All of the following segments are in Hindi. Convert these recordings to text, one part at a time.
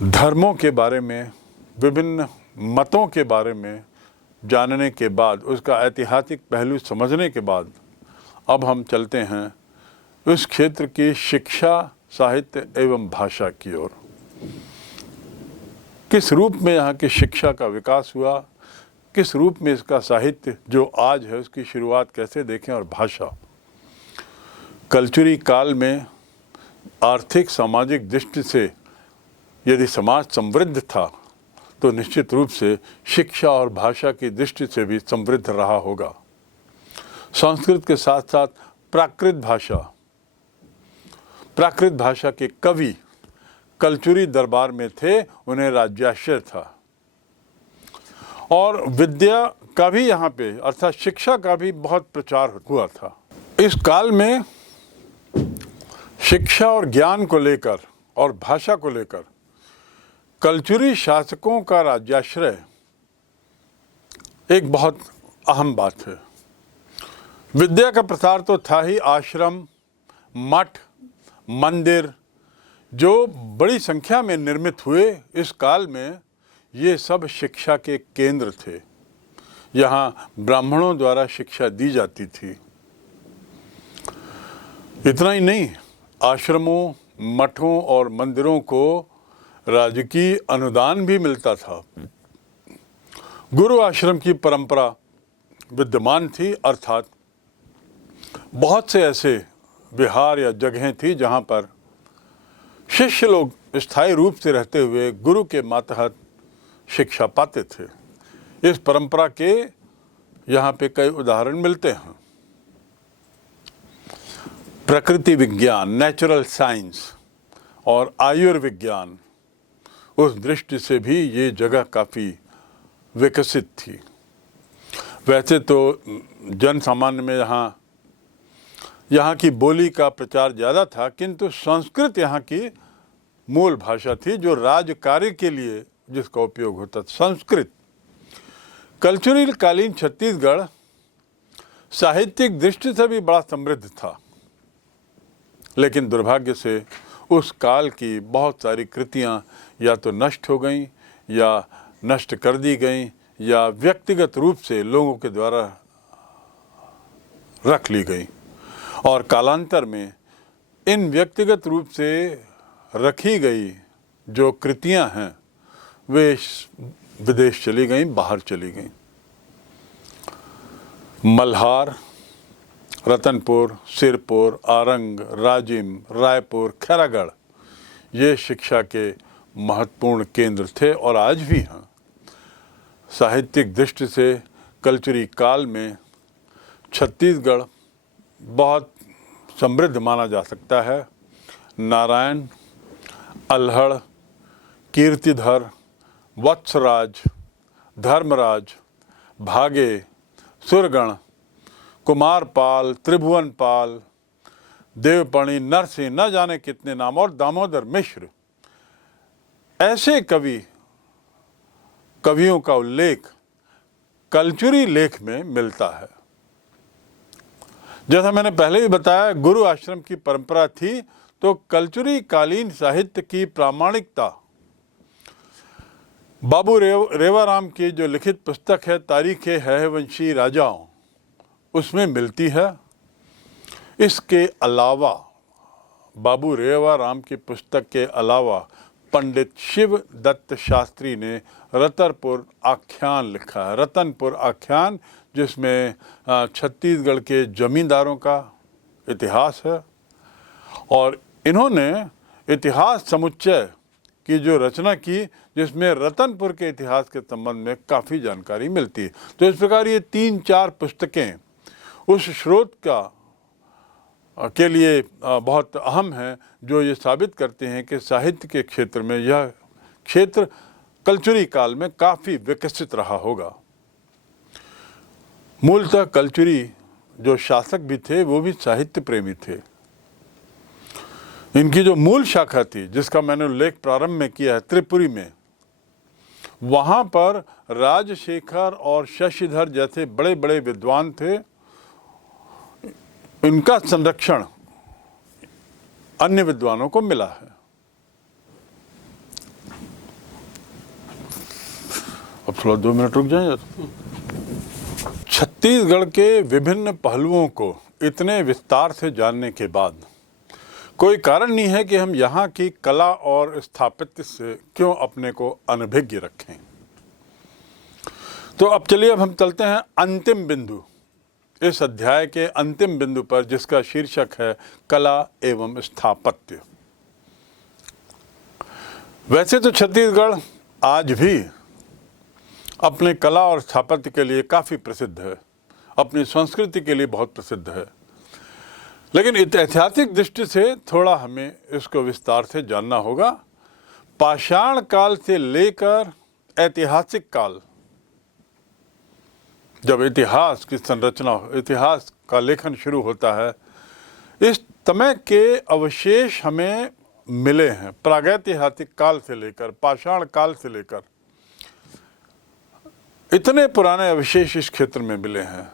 धर्मों के बारे में, विभिन्न मतों के बारे में जानने के बाद, उसका ऐतिहासिक पहलू समझने के बाद अब हम चलते हैं उस क्षेत्र की शिक्षा, साहित्य एवं भाषा की ओर। किस रूप में यहाँ की शिक्षा का विकास हुआ, किस रूप में इसका साहित्य जो आज है उसकी शुरुआत कैसे देखें, और भाषा। कल्चुरी काल में आर्थिक सामाजिक दृष्टि से यदि समाज समृद्ध था तो निश्चित रूप से शिक्षा और भाषा की दृष्टि से भी समृद्ध रहा होगा। संस्कृत के साथ साथ प्राकृत भाषा के कवि कल्चुरी दरबार में थे, उन्हें राज्याश्रय था। और विद्या का भी यहाँ पे अर्थात शिक्षा का भी बहुत प्रचार हुआ था। इस काल में शिक्षा और ज्ञान को लेकर और भाषा को लेकर कल्चुरी शासकों का राज्याश्रय एक बहुत अहम बात है। विद्या का प्रसार तो था ही, आश्रम, मठ, मंदिर जो बड़ी संख्या में निर्मित हुए इस काल में, ये सब शिक्षा के केंद्र थे। यहाँ ब्राह्मणों द्वारा शिक्षा दी जाती थी। इतना ही नहीं, आश्रमों, मठों और मंदिरों को राजकीय अनुदान भी मिलता था। गुरु आश्रम की परंपरा विद्यमान थी, अर्थात बहुत से ऐसे विहार या जगहें थी जहाँ पर शिष्य लोग स्थायी रूप से रहते हुए गुरु के मातहत शिक्षा पाते थे। इस परंपरा के यहाँ पे कई उदाहरण मिलते हैं। प्रकृति विज्ञान, नेचुरल साइंस और आयुर्विज्ञान, उस दृष्टि से भी ये जगह काफ़ी विकसित थी। वैसे तो जन सामान्य में यहाँ की बोली का प्रचार ज़्यादा था, किंतु संस्कृत यहाँ की मूल भाषा थी जो राज कार्य के लिए जिसका उपयोग होता था। संस्कृत। कल्चुरल कालीन छत्तीसगढ़ साहित्यिक दृष्टि से भी बड़ा समृद्ध था, लेकिन दुर्भाग्य से उस काल की बहुत सारी कृतियाँ या तो नष्ट हो गईं या नष्ट कर दी गईं या व्यक्तिगत रूप से लोगों के द्वारा रख ली गईं, और कालांतर में इन व्यक्तिगत रूप से रखी गई जो कृतियाँ हैं वे विदेश चली गईं, बाहर चली गईं। मल्हार, रतनपुर, सिरपुर, आरंग, राजिम, रायपुर, खैरागढ़, ये शिक्षा के महत्वपूर्ण केंद्र थे और आज भी हैं। साहित्यिक दृष्टि से कल्चुरी काल में छत्तीसगढ़ बहुत समृद्ध माना जा सकता है। नारायण, अल्हड़, कीर्तिधर, वत्सराज, धर्मराज, भागे, सुरगण, कुमारपाल, त्रिभुवनपाल, देवपणी, नरसिंह, न जाने कितने नाम, और दामोदर मिश्र, ऐसे कवियों का उल्लेख कल्चुरी लेख में मिलता है। जैसा मैंने पहले भी बताया, गुरु आश्रम की परंपरा थी, तो कल्चुरी कालीन साहित्य की प्रामाणिकता बाबू रेवाराम की जो लिखित पुस्तक है तारीख़ हैहवंशी राजाओं, उसमें मिलती है। इसके अलावा बाबू रेवाराम की पुस्तक के अलावा पंडित शिव दत्त शास्त्री ने रतनपुर आख्यान लिखा है। रतनपुर आख्यान, जिसमें छत्तीसगढ़ के जमींदारों का इतिहास है, और इन्होंने इतिहास समुच्चय की जो रचना की जिसमें रतनपुर के इतिहास के संबंध में काफ़ी जानकारी मिलती है। तो इस प्रकार ये 3-4 पुस्तकें उस स्रोत के लिए बहुत अहम हैं, जो ये साबित करते हैं कि साहित्य के क्षेत्र में यह क्षेत्र कल्चुरी काल में काफ़ी विकसित रहा होगा। मूलतः कल्चुरी जो शासक भी थे वो भी साहित्य प्रेमी थे। इनकी जो मूल शाखा थी, जिसका मैंने उल्लेख प्रारंभ में किया है, त्रिपुरी में, वहाँ पर राजशेखर और शशिधर जैसे बड़े बड़े विद्वान थे। इनका संरक्षण अन्य विद्वानों को मिला है। थोड़ा 2 मिनट रुक जाएं यार। छत्तीसगढ़ के विभिन्न पहलुओं को इतने विस्तार से जानने के बाद कोई कारण नहीं है कि हम यहाँ की कला और स्थापत्य से क्यों अपने को अनभिज्ञ रखें। तो अब चलिए, अब हम चलते हैं अंतिम बिंदु, इस अध्याय के अंतिम बिंदु पर, जिसका शीर्षक है कला एवं स्थापत्य। वैसे तो छत्तीसगढ़ आज भी अपने कला और स्थापत्य के लिए काफ़ी प्रसिद्ध है, अपनी संस्कृति के लिए बहुत प्रसिद्ध है, लेकिन ऐतिहासिक दृष्टि से थोड़ा हमें इसको विस्तार से जानना होगा। पाषाण काल से लेकर ऐतिहासिक काल, जब इतिहास की संरचना, इतिहास का लेखन शुरू होता है, इस समय के अवशेष हमें मिले हैं। प्रागैतिहासिक काल से लेकर पाषाण काल से लेकर इतने पुराने अवशेष इस क्षेत्र में मिले हैं।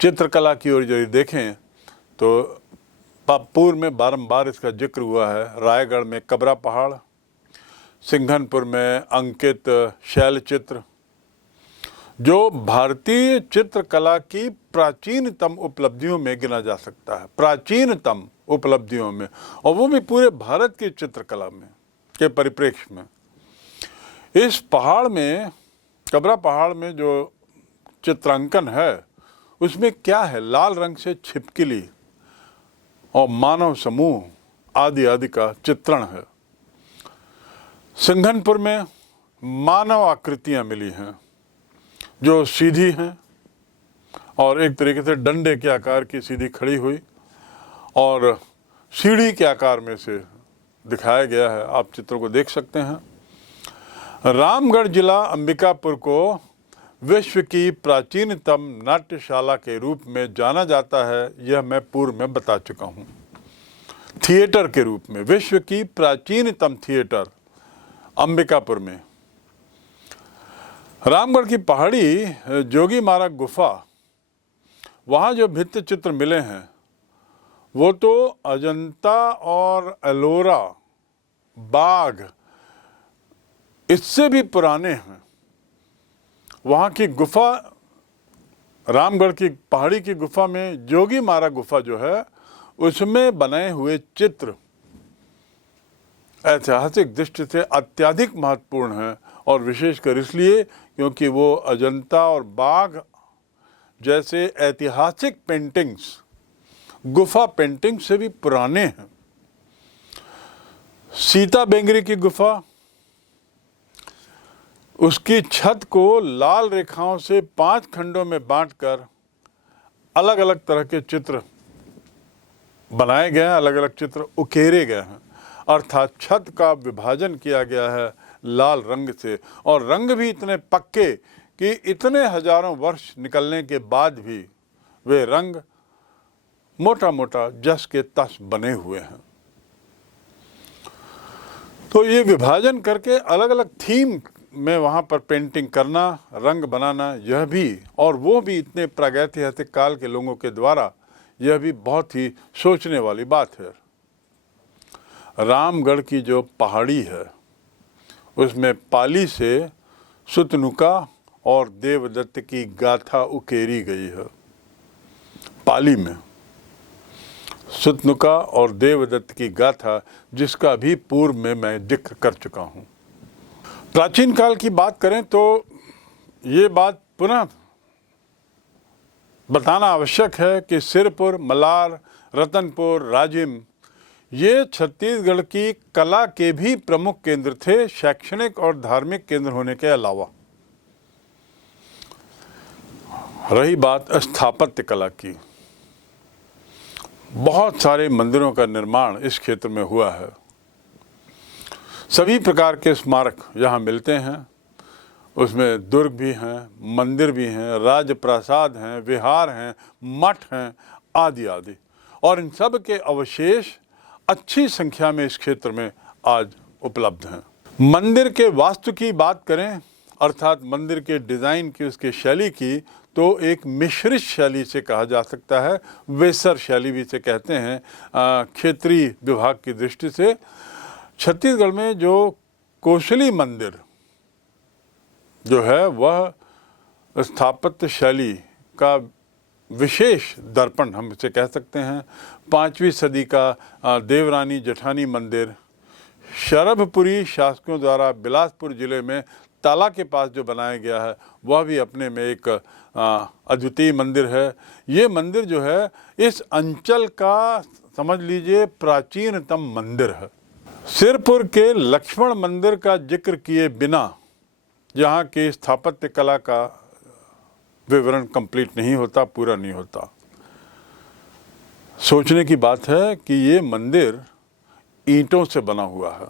चित्रकला की ओर यदि देखें तो पूर्व में बारंबार इसका जिक्र हुआ है। रायगढ़ में कबरा पहाड़, सिंघनपुर में अंकित शैल चित्र, जो भारतीय चित्रकला की प्राचीनतम उपलब्धियों में गिना जा सकता है, प्राचीनतम उपलब्धियों में, और वो भी पूरे भारत की चित्रकला में के परिप्रेक्ष्य में। इस पहाड़ में, कबरा पहाड़ में जो चित्रांकन है, उसमें क्या है? लाल रंग से छिपकली और मानव समूह आदि आदि का चित्रण है। सिंघनपुर में मानव आकृतियां मिली हैं जो सीधी हैं और एक तरीके से डंडे के आकार की सीधी खड़ी हुई और सीढ़ी के आकार में से दिखाया गया है। आप चित्रों को देख सकते हैं। रामगढ़ जिला अंबिकापुर को विश्व की प्राचीनतम नाट्यशाला के रूप में जाना जाता है, यह मैं पूर्व में बता चुका हूँ। थिएटर के रूप में विश्व की प्राचीनतम थिएटर अंबिकापुर में। रामगढ़ की पहाड़ी जोगी मारा गुफा, वहाँ जो भित्ति चित्र मिले हैं वो तो अजंता और एलोरा बाघ इससे भी पुराने हैं। वहाँ की गुफा, रामगढ़ की पहाड़ी की गुफा में जोगी मारा गुफा जो है, उसमें बने हुए चित्र ऐतिहासिक दृष्टि से अत्यधिक महत्वपूर्ण हैं, और विशेषकर इसलिए क्योंकि वो अजंता और बाघ जैसे ऐतिहासिक पेंटिंग्स, गुफा पेंटिंग से भी पुराने हैं। सीता बेंगरी की गुफा, उसकी छत को लाल रेखाओं से 5 खंडों में बांटकर अलग अलग तरह के चित्र बनाए गए हैं, अलग अलग चित्र उकेरे गए हैं, अर्थात छत का विभाजन किया गया है लाल रंग से, और रंग भी इतने पक्के कि इतने हजारों वर्ष निकलने के बाद भी वे रंग मोटा मोटा जस के तस बने हुए हैं। तो ये विभाजन करके अलग अलग थीम में वहाँ पर पेंटिंग करना, रंग बनाना, यह भी, और वो भी इतने प्रागैतिहासिक काल के लोगों के द्वारा, यह भी बहुत ही सोचने वाली बात है। रामगढ़ की जो पहाड़ी है उसमें पाली से सुतनुका और देवदत्त की गाथा उकेरी गई है। पाली में सुतनुका और देवदत्त की गाथा, जिसका भी पूर्व में मैं जिक्र कर चुका हूँ। प्राचीन काल की बात करें तो ये बात पुनः बताना आवश्यक है कि सिरपुर, मलार, रतनपुर, राजिम, ये छत्तीसगढ़ की कला के भी प्रमुख केंद्र थे, शैक्षणिक और धार्मिक केंद्र होने के अलावा। रही बात स्थापत्य कला की, बहुत सारे मंदिरों का निर्माण इस क्षेत्र में हुआ है। सभी प्रकार के स्मारक यहाँ मिलते हैं, उसमें दुर्ग भी हैं, मंदिर भी हैं, राजप्रासाद हैं, विहार हैं, मठ हैं, आदि आदि, और इन सब के अवशेष अच्छी संख्या में इस क्षेत्र में आज उपलब्ध हैं। मंदिर के वास्तु की बात करें, अर्थात मंदिर के डिज़ाइन की, उसके शैली की, तो एक मिश्रित शैली से कहा जा सकता है, वेसर शैली भी से कहते हैं क्षेत्रीय विभाग की दृष्टि से। छत्तीसगढ़ में जो कोशली मंदिर जो है वह स्थापत्य शैली का विशेष दर्पण हम इसे कह सकते हैं। 5वीं सदी का देवरानी जेठानी मंदिर शरभपुरी शासकों द्वारा बिलासपुर जिले में ताला के पास जो बनाया गया है वह भी अपने में एक अद्वितीय मंदिर है। ये मंदिर जो है इस अंचल का समझ लीजिए प्राचीनतम मंदिर है। सिरपुर के लक्ष्मण मंदिर का जिक्र किए बिना यहाँ की स्थापत्य कला का विवरण कंप्लीट नहीं होता, पूरा नहीं होता। सोचने की बात है कि ये मंदिर ईंटों से बना हुआ है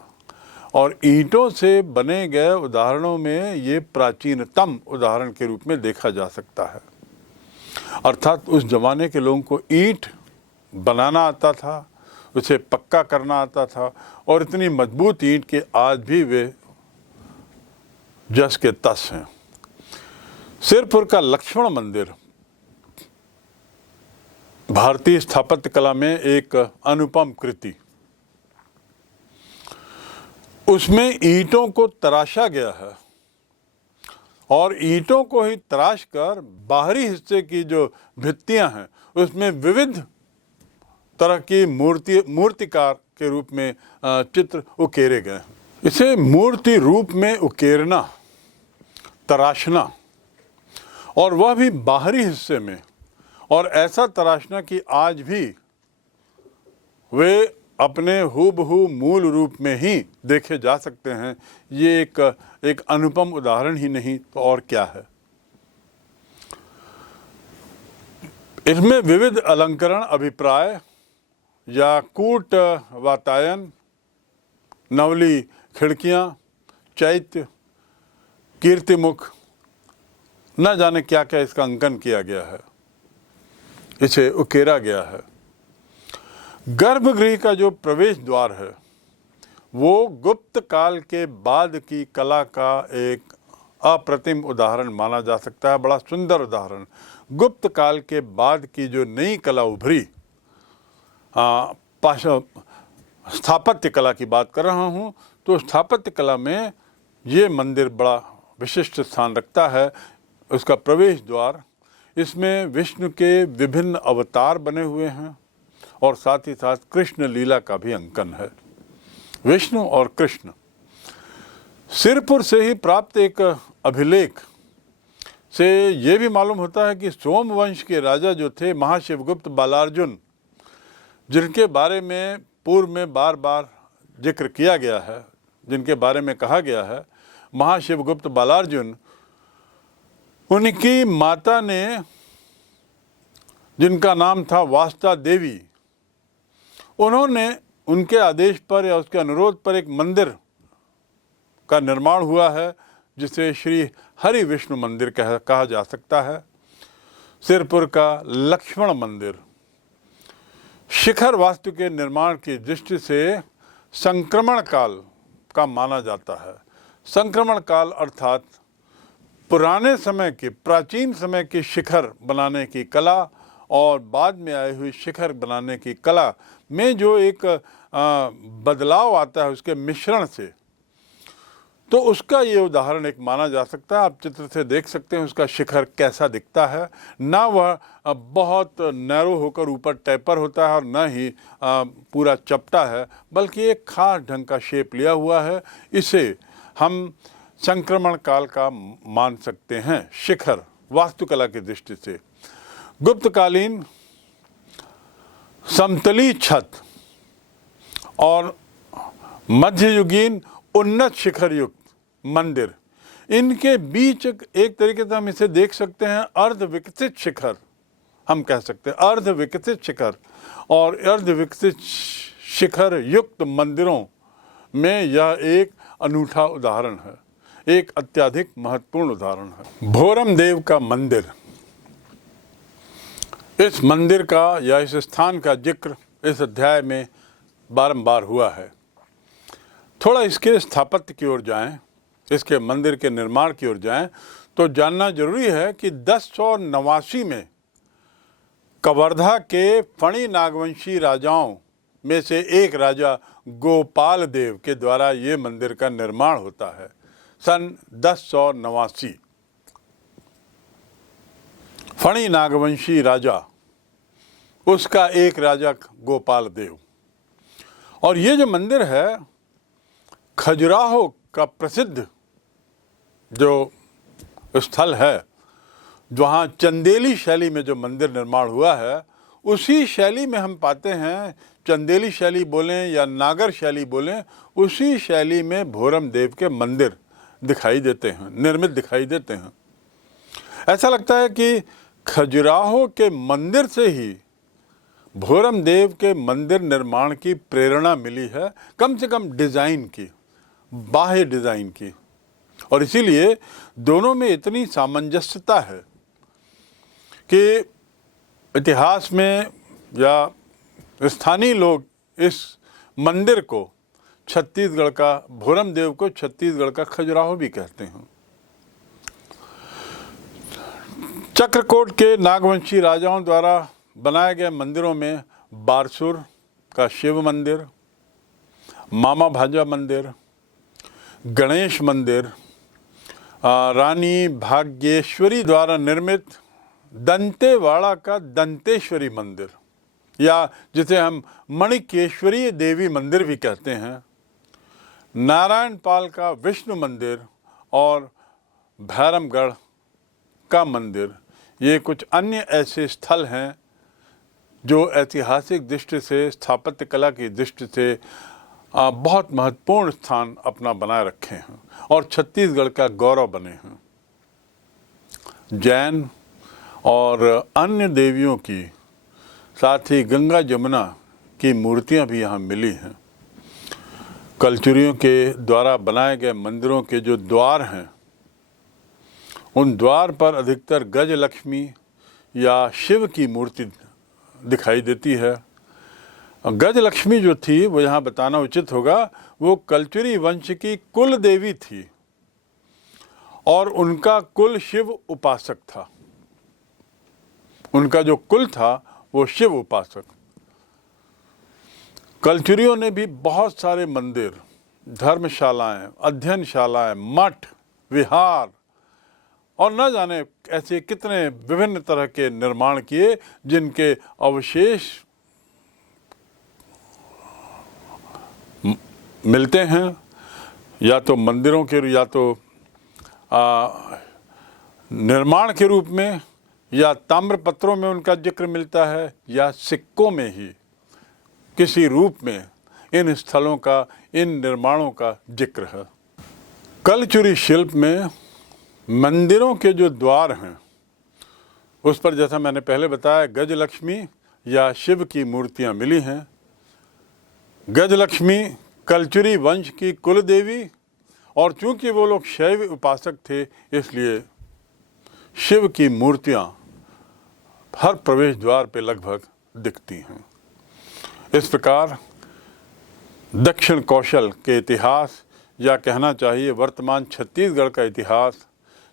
और ईंटों से बने गए उदाहरणों में ये प्राचीनतम उदाहरण के रूप में देखा जा सकता है। अर्थात उस जमाने के लोगों को ईंट बनाना आता था, उसे पक्का करना आता था और इतनी मजबूत ईंट के आज भी वे जस के तस हैं। सिरपुर का लक्ष्मण मंदिर भारतीय स्थापत्य कला में एक अनुपम कृति। उसमें ईंटों को तराशा गया है और ईंटों को ही तराश कर बाहरी हिस्से की जो भित्तियां हैं उसमें विविध तरह की मूर्तिकार के रूप में चित्र उकेरे गए। इसे मूर्ति रूप में उकेरना, तराशना और वह भी बाहरी हिस्से में, और ऐसा तराशना कि आज भी वे अपने हूबहू मूल रूप में ही देखे जा सकते हैं, ये एक अनुपम उदाहरण ही नहीं तो और क्या है। इसमें विविध अलंकरण, अभिप्राय या कूट वातायन, नवली खिड़कियां, चैत्य, कीर्तिमुख, न जाने क्या क्या इसका अंकन किया गया है, इसे उकेरा गया है। गर्भगृह का जो प्रवेश द्वार है वो गुप्त काल के बाद की कला का एक अप्रतिम उदाहरण माना जा सकता है, बड़ा सुंदर उदाहरण। गुप्त काल के बाद की जो नई कला उभरी, स्थापत्य कला की बात कर रहा हूँ, तो स्थापत्य कला में ये मंदिर बड़ा विशिष्ट स्थान रखता है। उसका प्रवेश द्वार, इसमें विष्णु के विभिन्न अवतार बने हुए हैं और साथ ही साथ कृष्ण लीला का भी अंकन है। विष्णु और कृष्ण। सिरपुर से ही प्राप्त एक अभिलेख से ये भी मालूम होता है कि सोमवंश के राजा जो थे महाशिवगुप्त बालार्जुन, जिनके बारे में पूर्व में बार बार जिक्र किया गया है, जिनके बारे में कहा गया है, महाशिवगुप्त बालार्जुन, उनकी माता ने, जिनका नाम था वास्ता देवी, उन्होंने उनके आदेश पर या उसके अनुरोध पर एक मंदिर का निर्माण हुआ है जिसे श्री हरि विष्णु मंदिर कहा जा सकता है। सिरपुर का लक्ष्मण मंदिर शिखर वास्तु के निर्माण की दृष्टि से संक्रमण काल का माना जाता है। संक्रमण काल अर्थात पुराने समय के, प्राचीन समय के शिखर बनाने की कला और बाद में आई हुई शिखर बनाने की कला में जो एक बदलाव आता है उसके मिश्रण से, तो उसका ये उदाहरण एक माना जा सकता है। आप चित्र से देख सकते हैं उसका शिखर कैसा दिखता है। ना वह बहुत नैरो होकर ऊपर टेपर होता है और न ही पूरा चपटा है, बल्कि एक खास ढंग का शेप लिया हुआ है। इसे हम संक्रमण काल का मान सकते हैं शिखर वास्तुकला की दृष्टि से। गुप्तकालीन समतली छत और मध्ययुगीन उन्नत शिखर युक्त मंदिर, इनके बीच एक तरीके से हम इसे देख सकते हैं अर्ध विकसित शिखर, हम कह सकते हैं अर्ध विकसित शिखर। और अर्ध विकसित शिखर युक्त मंदिरों में यह एक अनूठा उदाहरण है, एक अत्यधिक महत्वपूर्ण उदाहरण है। भोरम देव का मंदिर, इस मंदिर का या इस स्थान का जिक्र इस अध्याय में बारंबार हुआ है। थोड़ा इसके स्थापत्य की ओर जाएं, इसके मंदिर के निर्माण की ओर जाएं, तो जानना जरूरी है कि 1089 में कवर्धा के फणी नागवंशी राजाओं में से एक राजा गोपाल देव के द्वारा ये मंदिर का निर्माण होता है। सन 1089। फणी नागवंशी राजा, उसका एक राजा गोपाल देव। और ये जो मंदिर है खजुराहो का प्रसिद्ध जो स्थल है, जहाँ चंदेली शैली में जो मंदिर निर्माण हुआ है, उसी शैली में हम पाते हैं, चंदेली शैली बोलें या नागर शैली बोलें, उसी शैली में भोरम देव के मंदिर दिखाई देते हैं, निर्मित दिखाई देते हैं। ऐसा लगता है कि खजुराहो के मंदिर से ही भोरम देव के मंदिर निर्माण की प्रेरणा मिली है, कम से कम डिज़ाइन की, बाह्य डिज़ाइन की। और इसीलिए दोनों में इतनी सामंजस्यता है कि इतिहास में या स्थानीय लोग इस मंदिर को छत्तीसगढ़ का, भोरम देव को छत्तीसगढ़ का खजुराहो भी कहते हैं। चक्रकोट के नागवंशी राजाओं द्वारा बनाए गए मंदिरों में बारसुर का शिव मंदिर, मामा भाजा मंदिर, गणेश मंदिर, रानी भाग्येश्वरी द्वारा निर्मित दंतेवाड़ा का दंतेश्वरी मंदिर, या जिसे हम मणिकेश्वरी देवी मंदिर भी कहते हैं, नारायण पाल का विष्णु मंदिर और भैरमगढ़ का मंदिर, ये कुछ अन्य ऐसे स्थल हैं जो ऐतिहासिक दृष्टि से, स्थापत्य कला की दृष्टि से बहुत महत्वपूर्ण स्थान अपना बनाए रखे हैं और छत्तीसगढ़ का गौरव बने हैं। जैन और अन्य देवियों की, साथ ही गंगा जमुना की मूर्तियां भी यहाँ मिली हैं। कलचुरियों के द्वारा बनाए गए मंदिरों के जो द्वार हैं, उन द्वार पर अधिकतर गज लक्ष्मी या शिव की मूर्ति दिखाई देती है। गज लक्ष्मी जो थी, वो यहाँ बताना उचित होगा, वो कलचुरी वंश की कुल देवी थी और उनका कुल शिव उपासक था। उनका जो कुल था वो शिव उपासक। कलचुरियों ने भी बहुत सारे मंदिर, धर्मशालाएं, अध्ययनशालाएं, मठ, विहार और न जाने ऐसे कितने विभिन्न तरह के निर्माण किए, जिनके अवशेष मिलते हैं या तो मंदिरों के, या तो निर्माण के रूप में, या ताम्रपत्रों में उनका जिक्र मिलता है, या सिक्कों में ही किसी रूप में इन स्थलों का, इन निर्माणों का जिक्र है। कलचुरी शिल्प में मंदिरों के जो द्वार हैं, उस पर जैसा मैंने पहले बताया, गजलक्ष्मी या शिव की मूर्तियां मिली हैं। गजलक्ष्मी कलचुरी वंश की कुल देवी, और चूंकि वो लोग शैव उपासक थे, इसलिए शिव की मूर्तियां हर प्रवेश द्वार पे लगभग दिखती हैं। इस प्रकार दक्षिण कौशल के इतिहास, या कहना चाहिए वर्तमान छत्तीसगढ़ का इतिहास,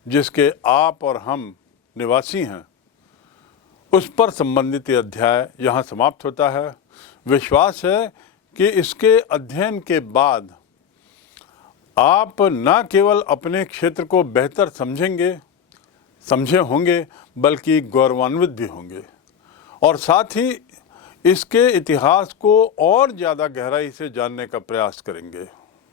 जिसके आप और हम निवासी हैं, उस पर संबंधित ये अध्याय यहाँ समाप्त होता है। विश्वास है कि इसके अध्ययन के बाद आप न केवल अपने क्षेत्र को बेहतर समझे होंगे, बल्कि गौरवान्वित भी होंगे, और साथ ही इसके इतिहास को और ज़्यादा गहराई से जानने का प्रयास करेंगे।